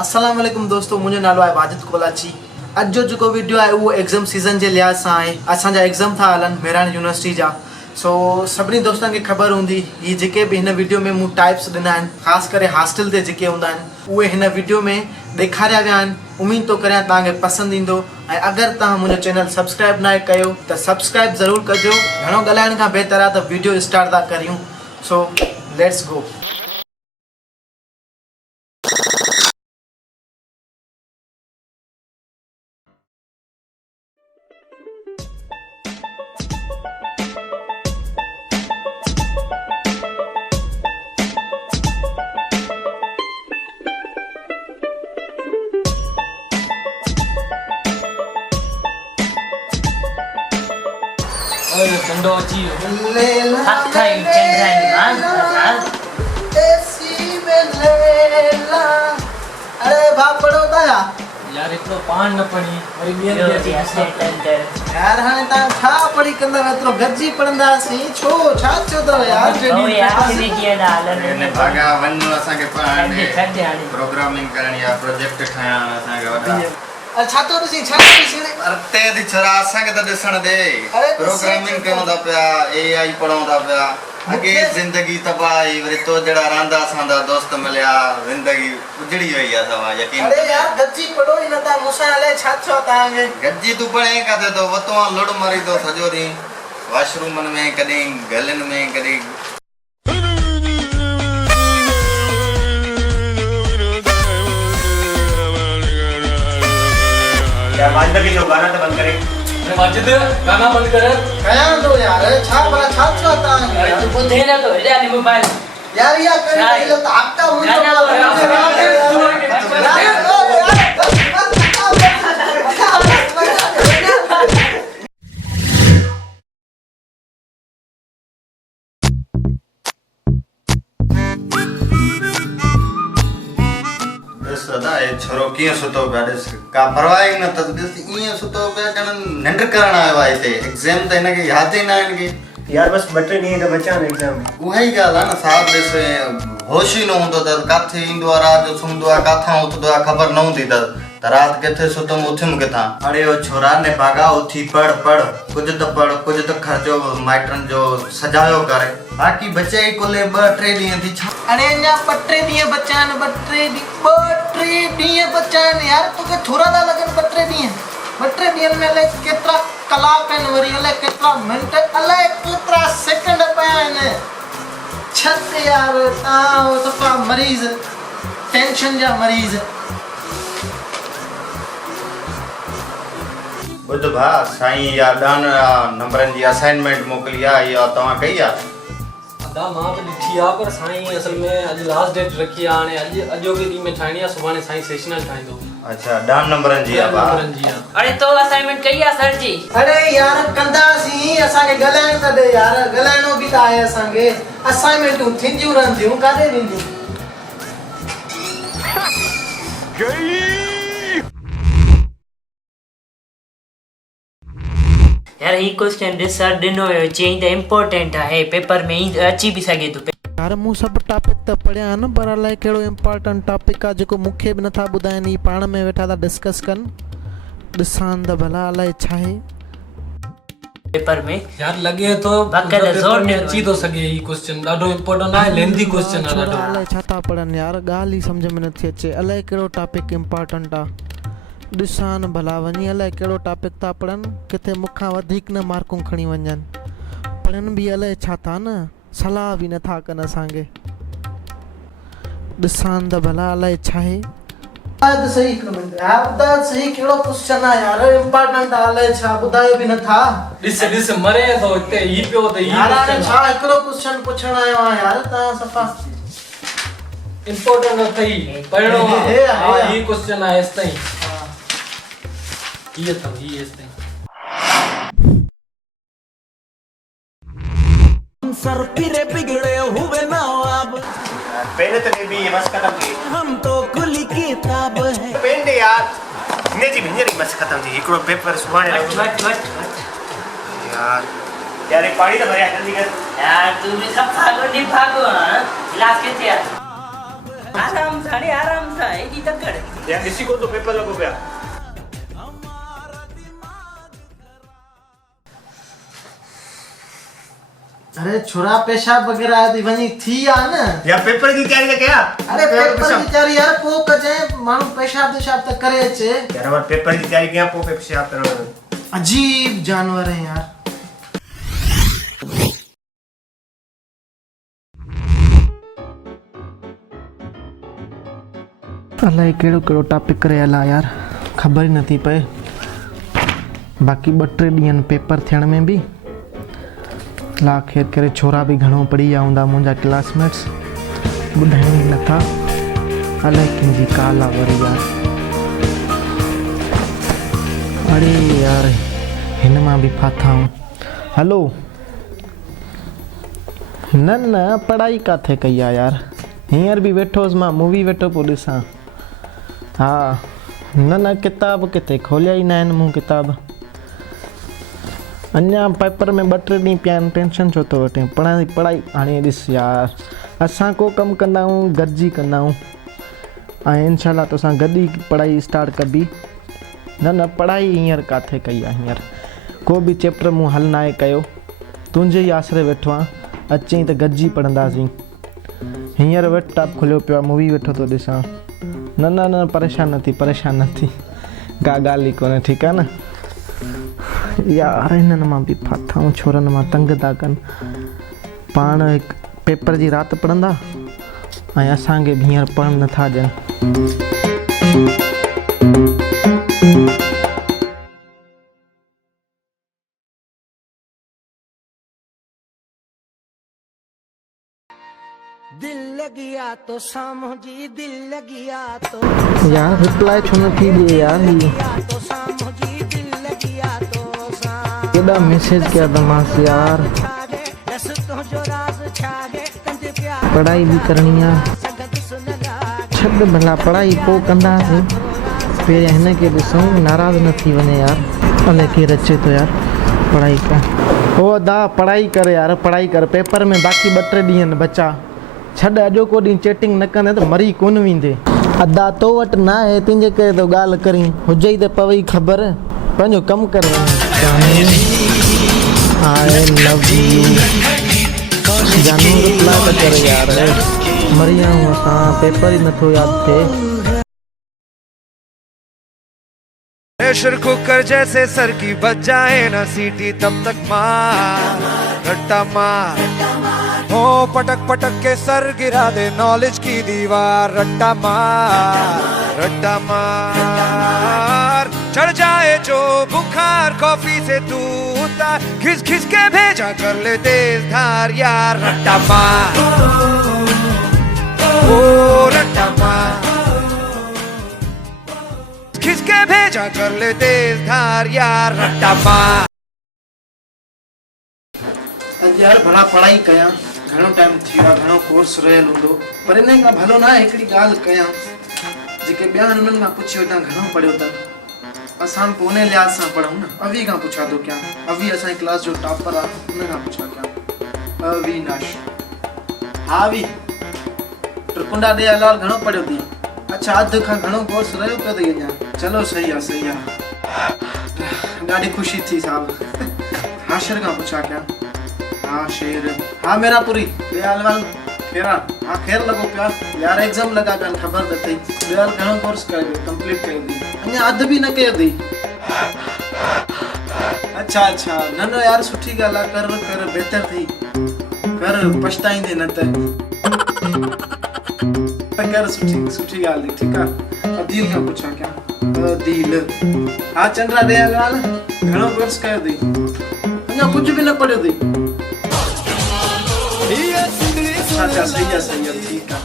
अस्सलाम वालेकुम दोस्तों, मुझे नालो आहे वाजिद कोलाची। अज जो वीडियो है वो एग्जाम सीजन के लिहाज से है। असा एग्जाम था हलन मेहरान यूनिवर्सिटी जा। सो सभी दोस्तों के खबर होंगी ये जेके भी इन वीडियो में मूँ टाइप्स दिना खास कर हॉस्टल से जेके होंदा उहे इन वीडियो में दिखारिया विया। उम्मीद तो करियां तव्हांखे पसंद इंदो। अगर तव्हां मुझे चैनल सब्सक्राइब ना कयो तो सब्सक्राइब जरूर कजो। घणो ॻाल्हाइण खां बेहतर है तो वीडियो स्टार्ट था करियूं। So let's go. अरे बाप पढ़ो यार इतना पान न पड़ी और इंडियन यार हाने ता छा पढ़ी कंदा एतरो गज्जी पढ़ंदा सी छो छा छो तो यार ने भागा वन्नो असा के पढ़ाने प्रोग्रामिंग करनी या प्रोजेक्ट ठाया असा के वडा अच्छा तो तुसी छा सी अरते दी छोरा असा के त दिसण दे प्रोग्रामिंग कयोंदा पिया एआई पढ़ाउंदा पिया अगे जिंदगी तबाही वरी तो जड़ा रांदा सांदा दोस्त मिलया जिंदगी उजड़ी वई आ सवा यकीन। अरे यार गज्जी पढ़ो ही नता मुसाले छा छो तांगे गज्जी तू पढ़े काते तो वतो लड़ मारी तो सजो दी वॉशरूम में कदी गलन में कदी क्या मानदा के जो गाना तो बंद करे। अरे माजिद गाना बंद कर। कया दो यार छा बड़ा छा छो तांगे अरे तू बुद्धे ना तो ले आनी मोबाइल यार या कर तो आपका मुंह सदा ए छोरो किए सुतो बैठे का परवाह न त इए सुतो पे कन नंड करण आयो आहे ते एग्जाम त इनके याद ही ना इनके यार बस बटे नहीं तो बचा है एग्जाम में उहे ही गाल ना साहब देसे होश ही न हुंदो त काथे इंदो आ रात जो सुंदो आ काथा उठदो आ खबर न हुंदी त रात केथे सुतो उठम केथा। अरे ओ छोरा ने भागा उठी पढ़ पढ़ कुछ तो खर्चो माइटन जो सजायो करे बाकी बच्चे कोले 2-3 दिन थी। अरे ना 2-3 दिन बचान 2-3 दिन बचान यार तो के थोड़ा ना लगन 2-3 दिन में ले कितना कलाक है वरी ले कितना मिनट अले कितना सेकंड पान छत यार ताओ तो का मरीज टेंशन जा मरीज बुध भा साईं या दान नंबरन जी असाइनमेंट मोकलिया या तवा कईया अदा मां तो लिखी आ पर साईं असल में आज लास्ट डेट रखी आ ने आज अजो के दी में ठाणी आ सुभाने साईं सेशनल ठाईंदो। अच्छा डान नंबरन जी बा अरे तो असाइनमेंट कईया सर जी। अरे यार कंदा सी असा के गलाण त दे यार गलाणो भी त आए असा के असाइनमेंट थिंजू रहंदियो कादे नींदी यार ही क्वेश्चन रिसर्च दिनो है चेंज द इंपॉर्टेंट है पेपर में ही अची भी सके तो यार मु सब टॉपिक त पढ़िया न पर अलाए केड़ो इंपॉर्टेंट टॉपिक आ जो मुखे भी नथा बुधायन ई पाण में वेठा था डिस्कस कन दिसान द भला अलाए छा है पेपर में यार लगे तो बाकायदा जोर ने अची तो सके ई क्वेश्चन डाडो इंपॉर्टेंट है लेंदी क्वेश्चन है डाडो अलाए छा था पढ़न यार गाल ही समझ में नथी अचे अलाए केड़ो टॉपिक इंपॉर्टेंट आ दिसान भला वनी अलाए केड़ो टॉपिक था पढ़न किथे मुखा वधिक न मार्कूं खणी वञन पढ़न भी अलाए छा था न सलाह भी नथा कन असांखे दिसान द भला अलाए छा है बात सही हिकु मिनट यार ॿुधायो सही केड़ो क्वेश्चन आ यार इंपॉर्टेंट अलाए छा ॿुधायो भी नथा दिस मरे तो इते ई पियो तो ई यार हाणे छा हिकड़ो क्वेश्चन पुछण आयो आ यार ता सफा इंपॉर्टेंट अथई पढ़णो हां ई क्वेश्चन है इस ताई ये तो ये इस ताई सर फिरे बिगड़े हुए ना अब पहले तो नहीं भी ये बस खत्म की हम तो खुली किताब है पेन दे यार ने जी भिंजरी बस खत्म थी एकड़ो पेपर सुभाणे यार यार एक पानी तो भरिया जल्दी कर यार तू भी सब भागो नहीं भागो हां गिलास के यार आराम सां एॾी तकड़ या ॾिसी को तो पेपर लॻो पिया अरे छोरा पेशाब वगैरह थी वञी थी आहे न या पेपर जी तयारी त कया अरे पेपर जी तयारी यार पोइ कजे माण्हू पेशाब त करे अचे यार वर पेपर जी तयारी कया पोइ पेशाब करणो अजीब जानवर है यार अलाए कहिड़ो कहिड़ो टॉपिक करे हला यार ख़बर ई नथी पए बाक़ी 2-3 ॾींहंनि पेपर थियण में बि ला खेर करे छोरा बि घणो पढ़ी विया हूंदा मुंहिंजा क्लासमेट्स ॿुधाइनि ई नथा अलाए कंहिंजी काल आहे वरी यार अरे यार हिन मां बि फाथा आहियूं हलो न पढ़ाई किथे कई आहे यार हींअर बि वेठो हुअसि मां मूवी वेठो पियो ॾिसां हा न किताब किथे खोलिया ई न आहिनि मूं किताब अञा पेपर में 2-3 ॾींहं पिया आहिनि टेंशन छो थो वठे पढ़ाई हाणे ॾिस यार असां को कमु कंदा आहियूं गॾिजी कंदा आहियूं ऐं इनशाला तोसां गॾु ई पढ़ाई स्टार्ट कबी न पढ़ाई हींअर किथे कई आहे हींअर को बि चैप्टर मूं हल नाहे कयो तुंहिंजे ई आसरे वेठो आहियां अचई त गॾिजी पढ़ंदासीं हींअर लैपटॉप खुलियो पियो आहे मूवी वेठो थो ॾिसां न परेशान न थी का ॻाल्हि ई कोन्हे ठीकु आहे न यार हिननि मां बि फाथाऊं छोरनि मां तंग था कनि पाण हिकु पेपर जी राति पढ़ंदा ऐं असांखे बि हींअर पढ़नि नथा ॾियनि दिल लगिया तो सामूजी दिल लगिया तो यार रिप्लाई छो नथी ॾिए यार तो सामूजी दिल लगिया तो केॾा मैसेज कया अथमांसि यार छागे रस तो जो राज छागे कंदे प्यार पढ़ाई बि करणी आहे संगत सुन ला छॾ भला पढ़ाई पोइ कंदासीं पहिरियां हिन खे ॾिसूं नाराज़ न थी वञे यार अलाए केरु अचे थो यार पढ़ाई कर ओ दा पढ़ाई कर यार पढ़ाई कर पेपर में बाक़ी 2-3 ॾींहं आहिनि बचा छॾ अॼो को ॾींहुं चैटिंग न कंदे त मरी कोन वेंदे अदा तो वटि न आहे तुंहिंजे करे तो ॻाल्हि करी हुजे ई त पवे ई ख़बर पंहिंजो कमु कर आई लव यू जानू रिप्लाई त कर यार मरी आऊं असां पेपर ई नथो यादि थिए प्रेशर कुकर जैसे सर की बच जाए ना सीटी तब तक मार रट्टा मार हो पटक पटक के सर गिरा दे नॉलेज की दीवार रट्टा मार चढ़ जाए जो बुखार कॉफी से तू उतार घिस घिस के भेजा कर ले तेज धार यार रट्टा मार ओ रट्टा मार खिसके भेजा कर ले तेज धार यार रट्टा मार यार भला पढ़ाई कयां घणो टाइम थी वियो आहे घणो कोर्स रहियल हूंदो पर इन खां भलो न आहे हिकिड़ी ॻाल्हि कयां जेके ॿिया हुननि खां पुछी वठां घणो पढ़ियो अथनि असां पोइ उन लिहाज़ सां पढ़ूं न अवी खां पुछा थो कयां अवी असांजी क्लास जो टॉपर आहे हुन खां पुछा कयां अविनाश हा अवी ट्रिकुंडा ॾे हलाल घणो पढ़ियो अथई अच्छा अधु खां घणो कोर्स रहियो पियो अथई अञा चलो सही आहे ॾाढी ख़ुशी थी साहब हाशिर खां पुछा कयां हाँ शेर हाँ मेरा पूरी ॿियाल वाल खेरा हाँ खेर लॻो पिया यार एग्ज़ाम लॻा पिया ख़बर त अथई ॿियाल घणो कोर्स कयो कंप्लीट कयो अथई अञा अधु बि न कयो अथई अच्छा न यार सुठी ॻाल्हि आहे कर बहितर थी कर पछताईंदे न त कर सुठी ॻाल्हि थी ठीकु आहे अदील खां पुछां कयां अदील हाँ चंद्रा ॾे ॻाल्हि घणो कोर्स कयो अथई अञा कुझु बि न पढ़ियो अथई अच्छा सही है ठीक है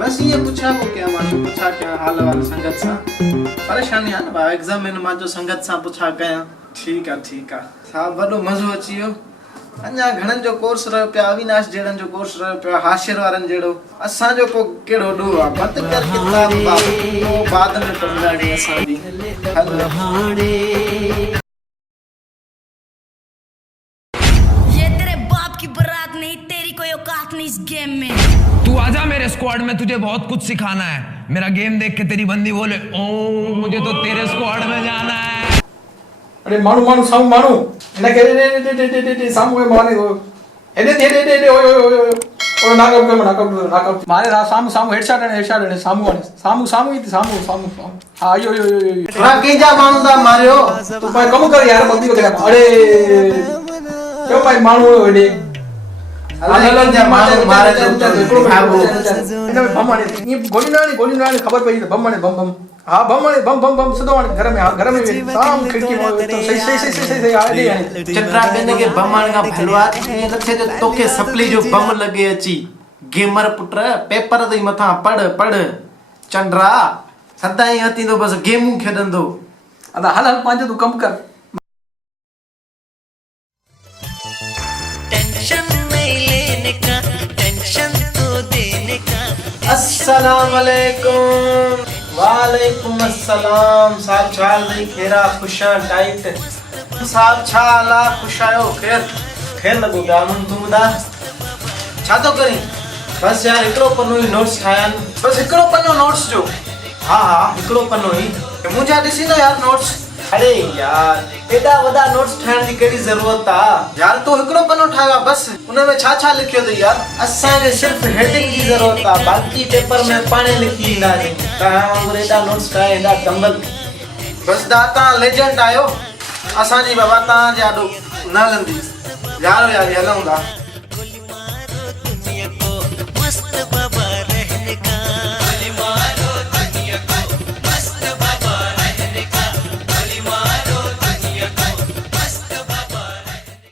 बस ये पूछा वो क्या मानो पूछा क्या हाल वाले संगत सा परेशानी है ना एग्जाम में मां जो संगत सा पूछा गया ठीक है साहब वडो मजो अचियो अञा घणन जो कोर्स रह पिया अविनाश जेड़न जो कोर्स रह पिया हाशिर वारन जेड़ो असा जो को केड़ो डो आ मत कर किताब बाबू बाद में पढ़ाणी असा भी ये तेरे बाप की बारात नहीं तेरी कोई औकात नहीं इस गेम में। तू आजा मेरे स्क्वाड में, तुझे बहुत कुछ सिखाना है। मेरा गेम देख के तेरी बंदी बोले ओ मुझे तो तेरे स्क्वाड में जाना है। अरे मानू मानू सामू मानू इन्हें कह दे सामू के माने हो दे ओए नाकआउट मारे रा सामू हेडशॉट है सामू हां यो थोड़ा केजा मानू दा मारियो तू भाई कम कर यार बंदी को तेरा अरे क्यों भाई मानू ओडे अल्लाह जा मारू मारे तो भागो इनमें बम मारे ये गोली ना खबर पई बम मारे बम हां बम सदो घर में साम खिड़की में तो सही आ दे चतरा बेने के बम मारन का भलवा ये लखे जो तोके सप्ली जो बम लगे अची गेमर पुत्र पेपर दई मथा पढ़ चंद्रा सदाई हती तो बस गेमू खेडंदो अदा हल पांच तू कम कर टेंशन नहीं लेने का, टेंशन तो देने का। अस्सलाम वालेकुम वालेकुम अस्सलाम साहब चाल दई खेरा खुशा टाइट साहब छाला खुशायो खैर लगो दामन तुम दा छा तो करी बस यार एकड़ो पन्नो ही नोट्स ठायन बस एकड़ो पन्नो नोट्स जो हां एकड़ो पन्नो ही मुझा दिसी ना यार नोट्स अरे यार एडा वडा नोट्स ठायण जी केड़ी जरूरत आ यार तो एकड़ो पन्नो ठाया बस उन में छा लिखियो दे यार असा ने सिर्फ हेडिंग की जरूरत आ बाकी पेपर में पाने लिखी ना नहीं कहां वांगुर एडा नोट्स ठाए एडा दंबल बस दाता लेजेंड आयो असा जी बाबा ता जाडो ना लंदी यार हलऊंगा दुनिया को मस्त बाबा रहने का।